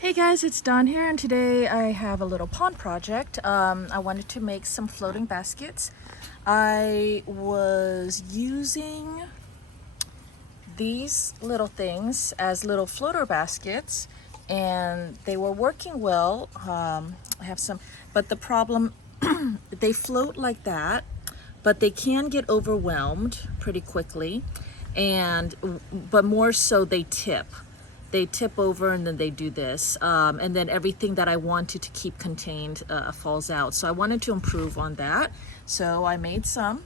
Hey guys, it's Dawn here, and today I have a little pond project. I wanted to make some floating baskets. I was using these little things as little floater baskets, and they were working well. I have some, but the problem, they float like that, but they can get overwhelmed pretty quickly, but more so they tip. They tip over and then they do this, and then everything that I wanted to keep contained falls out. So I wanted to improve on that, so I made some,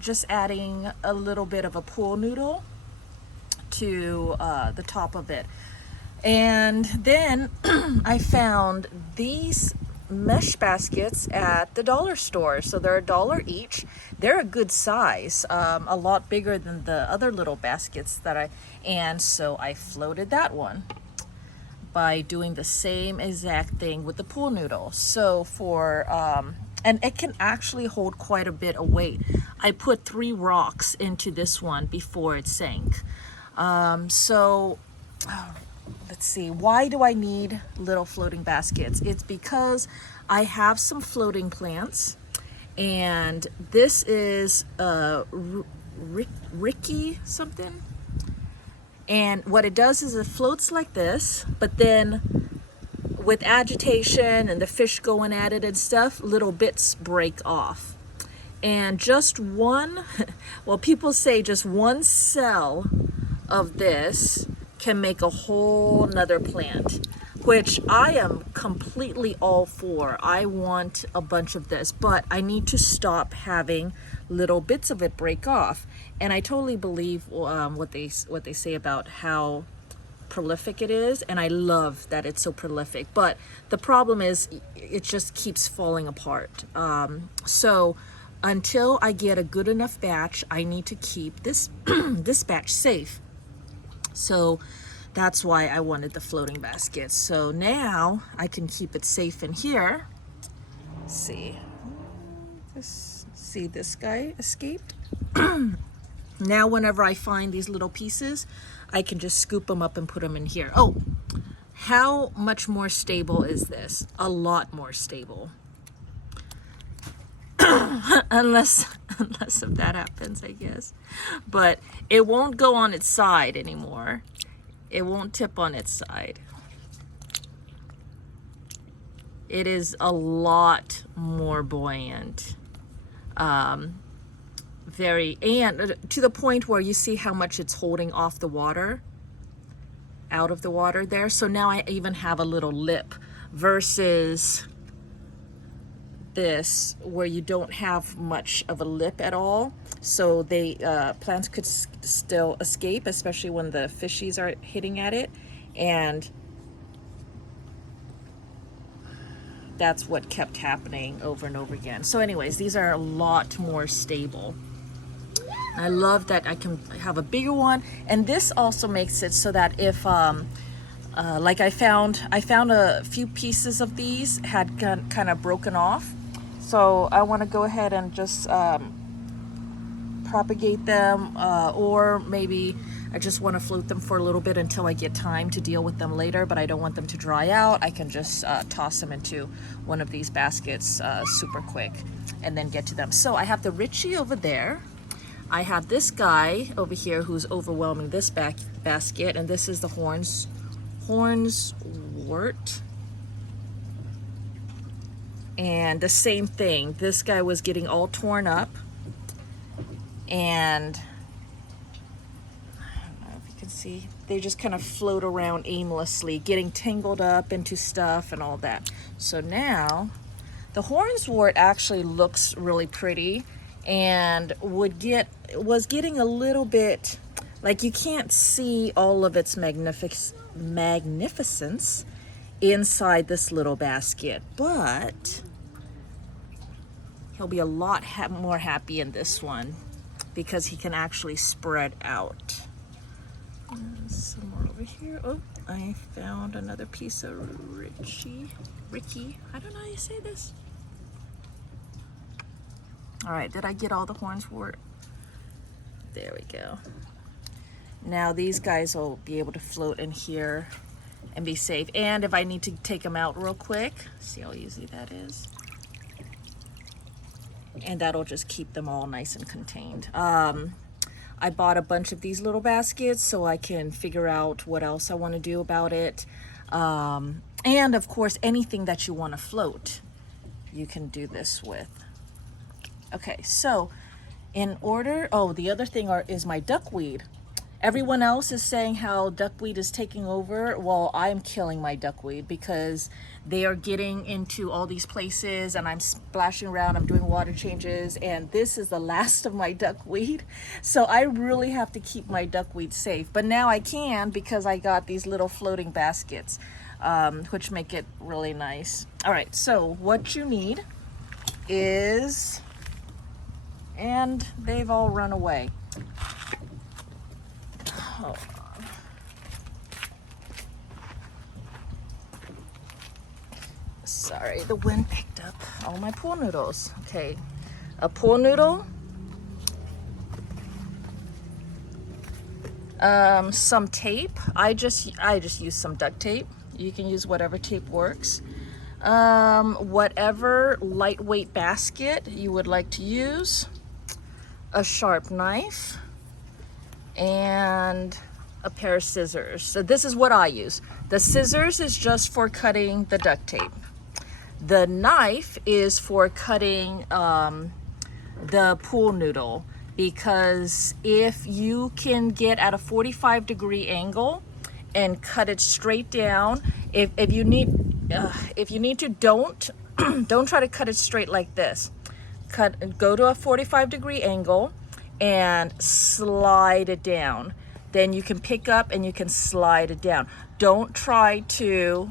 just adding a little bit of a pool noodle to the top of it. And then I found these mesh baskets at the dollar store. So they're $1 each. They're a good size, a lot bigger than the other little baskets and so I floated that one by doing the same exact thing with the pool noodle. So and it can actually hold quite a bit of weight. I put 3 rocks into this one before it sank. Let's see, why do I need little floating baskets? It's because I have some floating plants, and this is Ricky something. And what it does is it floats like this, but then with agitation and the fish going at it and stuff, little bits break off. And just one, well, people say just one cell of this can make a whole nother plant, which I am completely all for. I want a bunch of this, but I need to stop having little bits of it break off. And I totally believe what they say about how prolific it is, and I love that it's so prolific. But the problem is it just keeps falling apart. So until I get a good enough batch, I need to keep this this batch safe. So that's why I wanted the floating basket. So now I can keep it safe in here. See this guy escaped. Now whenever I find these little pieces, I can just scoop them up and put them in here. Oh, how much more stable is this? A lot more stable. unless if that happens, I guess. But it won't go on its side anymore. It won't tip on its side. It is a lot more buoyant. And to the point where you see how much it's holding off the water, out of the water there. So now I even have a little lip versus this where you don't have much of a lip at all. So plants could still escape, especially when the fishies are hitting at it. And that's what kept happening over and over again. So anyways, these are a lot more stable. I love that I can have a bigger one. And this also makes it so that if, like I found a few pieces of these had kind of broken off. So I want to go ahead and just propagate them, or maybe I just want to float them for a little bit until I get time to deal with them later, but I don't want them to dry out. I can just toss them into one of these baskets super quick and then get to them. So I have the Richie over there. I have this guy over here who's overwhelming this basket, and this is the hornswort. And the same thing, this guy was getting all torn up, and I don't know if you can see, they just kind of float around aimlessly, getting tangled up into stuff and all that. So now the hornswort actually looks really pretty, and was getting a little bit, like you can't see all of its magnificence inside this little basket, but he'll be a lot more happy in this one because he can actually spread out. Some more over here. Oh, I found another piece of Ricky. I don't know how you say this. All right, did I get all the hornswort? There we go. Now these guys will be able to float in here and be safe. And if I need to take them out real quick, see how easy that is? And that'll just keep them all nice and contained. I bought a bunch of these little baskets so I can figure out what else I want to do about it. And of course, anything that you want to float, you can do this with. Okay, so in order, oh, the other thing is my duckweed. Everyone else is saying how duckweed is taking over. Well, I'm killing my duckweed because they are getting into all these places and I'm splashing around, I'm doing water changes, and this is the last of my duckweed. So I really have to keep my duckweed safe. But now I can because I got these little floating baskets, which make it really nice. All right, so what you need is, and they've all run away. Hold on. Sorry, the wind picked up all my pool noodles. Okay, a pool noodle, some tape. I just use some duct tape. You can use whatever tape works. Whatever lightweight basket you would like to use, a sharp knife, and a pair of scissors. So this is what I use. The scissors is just for cutting the duct tape. The knife is for cutting the pool noodle, because if you can get at a 45-degree angle and cut it straight down, if you need to, don't try to cut it straight like this. Go to a 45-degree angle and slide it down. Then you can pick up and you can slide it down. Don't try to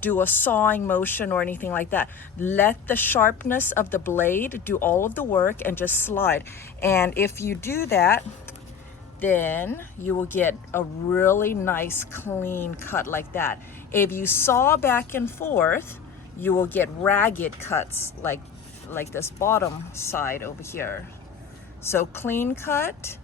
do a sawing motion or anything like that. Let the sharpness of the blade do all of the work and just slide. And if you do that, then you will get a really nice clean cut like that. If you saw back and forth, you will get ragged cuts like this bottom side over here. So clean cut,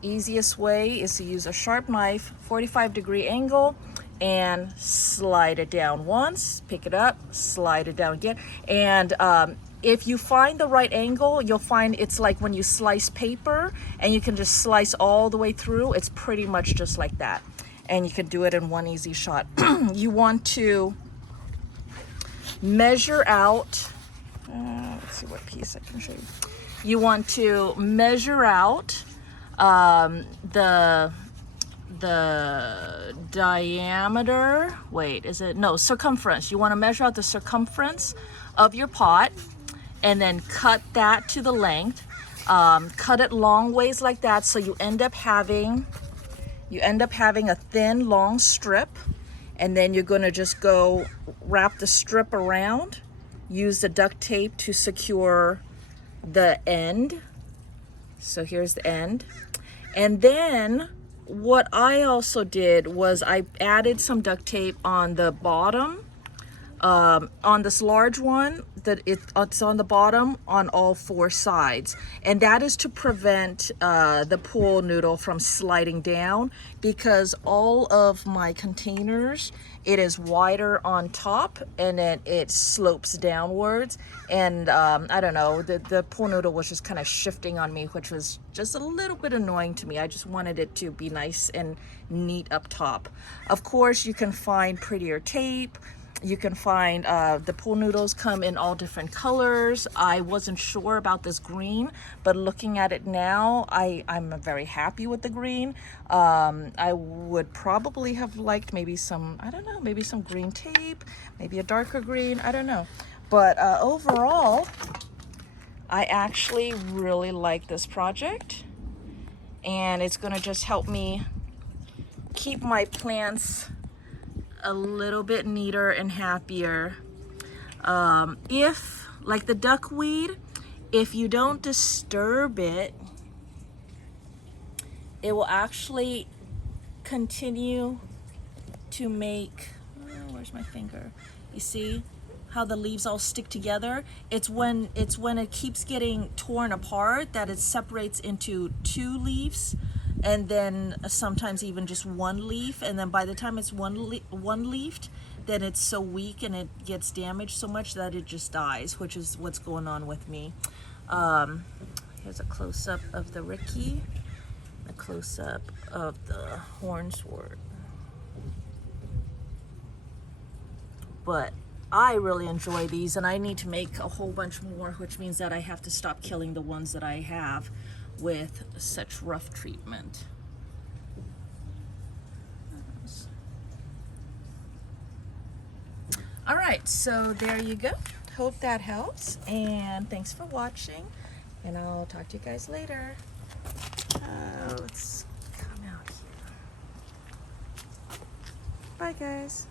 easiest way is to use a sharp knife, 45-degree angle, and slide it down once, pick it up, slide it down again. And if you find the right angle, you'll find it's like when you slice paper and you can just slice all the way through. It's pretty much just like that. And you can do it in one easy shot. You want to measure out, let's see what piece I can show you. You want to measure out the diameter, circumference. You want to measure out the circumference of your pot and then cut that to the length. Cut it long ways like that, so you end up having a thin, long strip, and then you're going to just go wrap the strip around, use the duct tape to secure the end. So here's the end. And then what I also did was I added some duct tape on the bottom, on this large one, that it's on the bottom on all four sides. And that is to prevent the pool noodle from sliding down, because all of my containers, it is wider on top and then it slopes downwards. And I don't know, the pool noodle was just kind of shifting on me, which was just a little bit annoying to me. I just wanted it to be nice and neat up top. Of course, you can find prettier tape. You can find the pool noodles come in all different colors. I wasn't sure about this green, but looking at it now, I'm very happy with the green. I would probably have liked maybe some, I don't know, maybe some green tape, maybe a darker green, I don't know. But overall, I actually really like this project, and it's gonna just help me keep my plants a little bit neater and happier. If, like the duckweed, if you don't disturb it, it will actually continue to make, where's my finger? You see how the leaves all stick together? It's when it keeps getting torn apart that it separates into two leaves. and then sometimes even just one leaf, and then by the time it's one leafed, then it's so weak and it gets damaged so much that it just dies, which is what's going on with me. Here's a close-up of the Ricky, a close-up of the hornswort. But I really enjoy these, and I need to make a whole bunch more, which means that I have to stop killing the ones that I have with such rough treatment. All right, so there you go. Hope that helps, and thanks for watching, and I'll talk to you guys later. Let's come out here. Bye, guys.